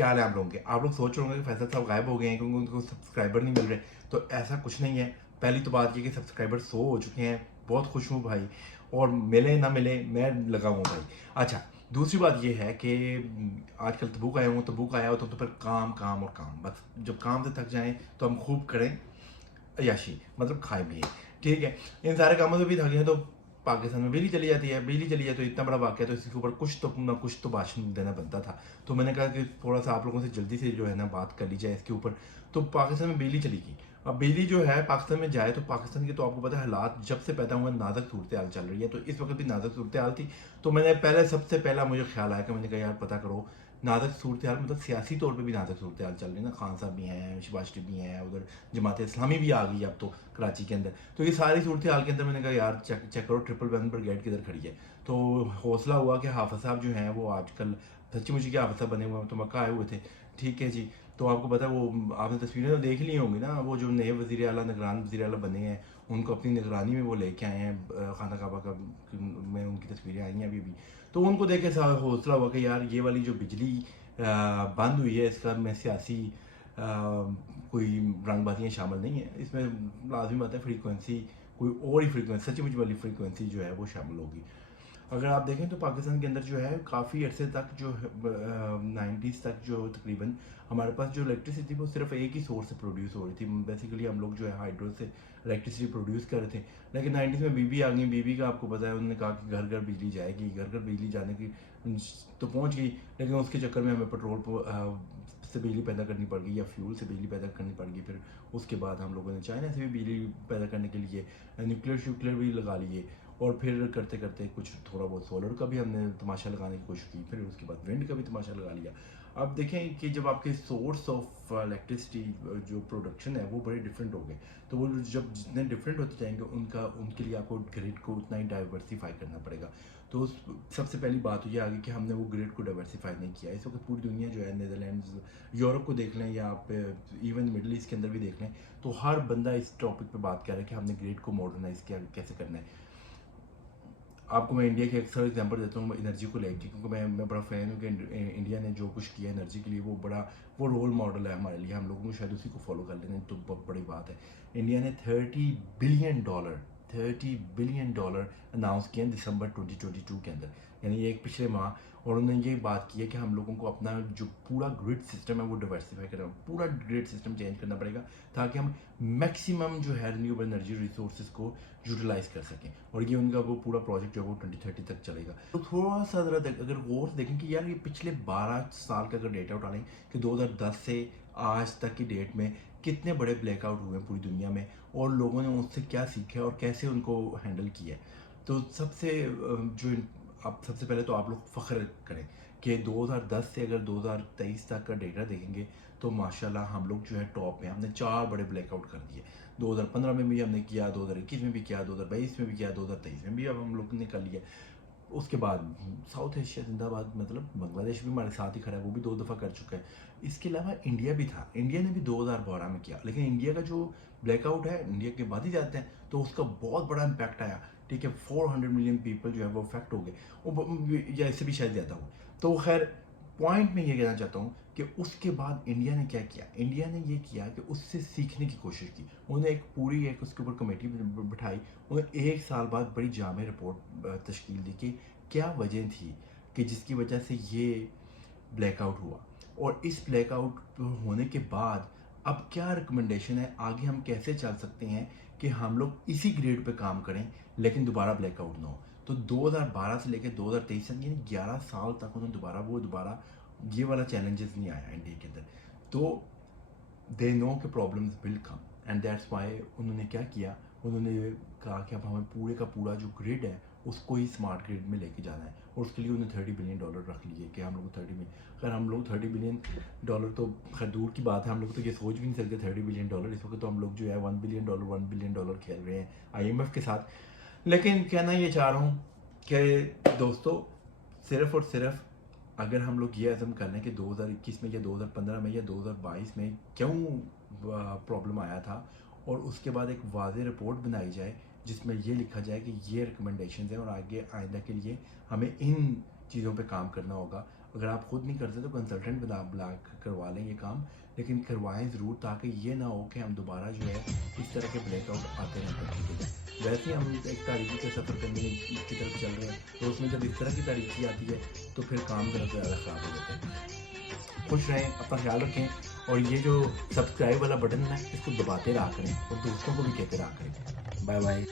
क्या हाल है आप लोगों के? आप लोग सोच रहे होंगे कि फैसल साहब गायब हो गए हैं क्योंकि उनको सब्सक्राइबर नहीं मिल रहे। तो ऐसा कुछ नहीं है। पहली तो बात ये कि सब्सक्राइबर 100 हो चुके हैं, बहुत खुश हूँ भाई। और मिले ना मिले मैं लगा हूँ भाई। अच्छा, दूसरी बात ये है कि आजकल तबूक आया हूँ, तबूक आया हो तो फिर काम काम और काम, बस जब काम से थक जाएं तो हम खूब करें अय्याशी, मतलब खाए पिए। ठीक है, इन सारे कामों से भी थके हैं तो पाकिस्तान में बिजली चली जाती है। बिजली चली जाए तो इतना बड़ा वाक़या, तो इसके ऊपर कुछ तो ना कुछ तो भाषण देना बनता था। तो मैंने कहा कि थोड़ा सा आप लोगों से जल्दी से जो है ना बात कर ली जाए इसके ऊपर। तो पाकिस्तान में बिजली चली गई। अब बिजली जो है पाकिस्तान में जाए तो पाकिस्तान के तो आपको पता है हालात जब से पैदा हुआ नाजुक सूरत हाल चल रही है। तो इस वक्त भी नाजुक सूरत हाल थी। तो मैंने पहले सबसे पहला मुझे ख्याल आया कि मैंने कहा यार पता करो नाजुक सूरत हाल, मतलब सियासी तौर पे भी नाजुक सूरत हाल चल रही है ना। खान साहब भी हैं, शहबाज शरीफ भी हैं, उधर जमात इस्लामी भी आ गई अब तो कराची के अंदर। तो ये सारी सूरत हाल के अंदर मैंने कहा यार चेक चेक करो ट्रिपल वन ब्रिगेड किधर खड़ी है। तो हौसला हुआ कि हाफिज साहब जो हैं वो आजकल सच्ची मुच्ची के हाफिज साहब बने हुए हैं, तो मक्का आए हुए थे। ठीक है जी। तो आपको पता है वो आपने तस्वीरें तो देख ली होंगी ना, वो जो नए वज़ीर आला निगरान वज़ीर आला बने हैं उनको अपनी निगरानी में वो लेके आए हैं खाना काबा का में उनकी तस्वीरें आई हैं अभी भी। तो उनको देख के हौसला हुआ कि यार ये वाली जो बिजली बंद हुई है इसका में सियासी कोई रंगबाजियाँ शामिल नहीं है इसमें। लाजमी बात है फ्रीक्वेंसी कोई और ही फ्रीक्वेंसी सच्ची मुच वाली फ्रीक्वेंसी जो है वो शामिल होगी। अगर आप देखें तो पाकिस्तान के अंदर जो है काफ़ी अरसे तक जो 90s तक जो तकरीबन हमारे पास जो इलेक्ट्रिसिटी वो सिर्फ एक ही सोर्स से प्रोड्यूस हो रही थी। बेसिकली हम लोग जो है हाइड्रो से इलेक्ट्रिसिटी प्रोड्यूस कर रहे थे। लेकिन 90s में बीबी आ गई। बीबी का आपको पता है उन्होंने कहा कि घर घर बिजली जाएगी, घर घर बिजली जाने की तो पहुंच गई। लेकिन उसके चक्कर में हमें पेट्रोल से बिजली पैदा करनी पड़ गई या फ्यूल से बिजली पैदा करनी पड़ गई। फिर उसके बाद हम लोगों ने चाइना से भी बिजली पैदा करने के लिए न्यूक्लियर श्यूक्लियर भी लगा लिए। और फिर करते करते कुछ थोड़ा बहुत सोलर का भी हमने तमाशा लगाने की कोशिश की, फिर उसके बाद विंड का भी तमाशा लगा लिया। अब देखें कि जब आपके सोर्स ऑफ इलेक्ट्रिसिटी जो प्रोडक्शन है वो बड़े डिफरेंट हो गए, तो वो जब जितने डिफरेंट होते जाएंगे उनके लिए आपको ग्रिड को उतना ही डाइवर्सिफाई करना पड़ेगा। तो सबसे पहली बात तो ये आ गई कि हमने वो ग्रिड को डाइवर्सिफाई नहीं किया। इस वक्त पूरी दुनिया जो है नीदरलैंड्स यूरोप को देख लें या आप इवन मिडल ईस्ट के अंदर भी देख लें, तो हर बंदा इस टॉपिक पे बात कर रहा है कि हमने ग्रिड को मॉडर्नाइज किया कैसे करना है। आपको मैं इंडिया के अक्सर एग्जांपल देता हूँ एनर्जी को लेकर, क्योंकि मैं बड़ा फ़ैन हूँ कि इंडिया ने जो कुछ किया एनर्जी के लिए वो रोल मॉडल है हमारे लिए। हम लोगों को शायद उसी को फॉलो कर लेना तो बहुत बड़ी बात है। इंडिया ने $30 बिलियन अनाउंस किया दिसंबर 2022 के अंदर, यानी एक पिछले माह। और उन्होंने ये बात की है कि हम लोगों को अपना जो पूरा ग्रिड सिस्टम है वो डाइवर्सिफाई करना, पूरा ग्रिड सिस्टम चेंज करना पड़ेगा ताकि हम मैक्सिमम जो है रिन्यूएबल एनर्जी रिसोर्सेज को यूटिलाइज कर सकें। और ये उनका वो पूरा प्रोजेक्ट जो है वो 2030 तक चलेगा। तो थोड़ा सा ज़रा अगर गौर से देखें कि यार ये पिछले 12 साल का अगर डेटा उठा लें कि 2010 से आज तक की डेट में कितने बड़े ब्लैकआउट हुए हैं पूरी दुनिया में, और लोगों ने उससे क्या सीखा है और कैसे उनको हैंडल किया है। तो जो आप सबसे पहले तो आप लोग फ़ख्र करें कि 2010 से अगर 2023 तक का डेटा देखेंगे तो माशाल्लाह हम लोग जो है टॉप में, हमने 4 बड़े ब्लैकआउट कर दिए। 2015 में भी हमने किया, 2021 में भी किया, 2022 में भी किया, 2023 में भी अब हम लोग ने कर लिया। उसके बाद साउथ एशिया जिंदाबाद, मतलब बांग्लादेश भी हमारे साथ ही खड़ा है, वो भी 2 दफ़ा कर चुका है। इसके अलावा इंडिया भी था, इंडिया ने भी 2012 में किया। लेकिन इंडिया का जो ब्लैकआउट है इंडिया के बाद ही जाते हैं तो उसका बहुत बड़ा इम्पैक्ट आया। ठीक है, 400 मिलियन पीपल जो है वो अफेक्ट हो गए, या इससे भी शायद ज़्यादा हो। तो खैर पॉइंट में ये कहना चाहता हूँ कि उसके बाद इंडिया ने क्या किया। इंडिया ने ये किया कि उससे सीखने की कोशिश की। उन्होंने एक उसके ऊपर कमेटी बिठाई। उन्होंने 1 साल बाद बड़ी जामे रिपोर्ट तश्कील दी कि क्या वजह थी कि जिसकी वजह से ये ब्लैकआउट हुआ, और इस ब्लैकआउट होने के बाद अब क्या रिकमेंडेशन है, आगे हम कैसे चल सकते हैं कि हम लोग इसी ग्रेड पे काम करें लेकिन दोबारा ब्लैकआउट ना हो। तो 2012 से लेकर 2023 तक यानी 11 साल तक उन्होंने दोबारा ये वाला चैलेंजेस नहीं आया इंडिया के अंदर। तो दे नो के problems will come, and that's why उन्होंने क्या किया, उन्होंने कहा कि अब हमें पूरे का पूरा जो ग्रिड है उसको ही स्मार्ट ग्रिड में लेके जाना है। और उसके लिए उन्होंने $30 बिलियन रख लिए कि हम लोग 30 बिलियन, खैर हम लोग $30 बिलियन तो खैर दूर की बात है, हम लोग तो ये सोच भी नहीं सकते $30 बिलियन। इस वक्त तो हम लोग जो है $1 बिलियन खेल रहे हैं IMF के साथ। लेकिन कहना ये चाह रहा हूँ कि दोस्तों सिर्फ और सिर्फ अगर हम लोग ये अज़म कर लें कि 2021 में या 2015 में या 2022 में क्यों प्रॉब्लम आया था, और उसके बाद एक वाज़ेह रिपोर्ट बनाई जाए जिसमें ये लिखा जाए कि ये रिकमेंडेशन हैं और आगे आइंदा के लिए हमें इन चीज़ों पे काम करना होगा। अगर आप खुद नहीं करते तो कंसल्टेंट बुला करवा लें ये काम, लेकिन करवाएं ज़रूर, ताकि ये ना हो कि हम दोबारा जो है इस तरह के ब्लैकआउट आते रहें करते। वैसे हम एक तारीखी का सफ़र करने की तरफ चल रहे हैं, तो उसमें जब इस तरह की तारीखी आती है तो फिर काम ज़रा से ज़्यादा ख़राब हो जाता है। खुश रहें, अपना ख्याल रखें, और ये जो सब्सक्राइब वाला बटन है ना, इसको दबाते रहा करें और दोस्तों को भी कहते रहा करें। Bye bye.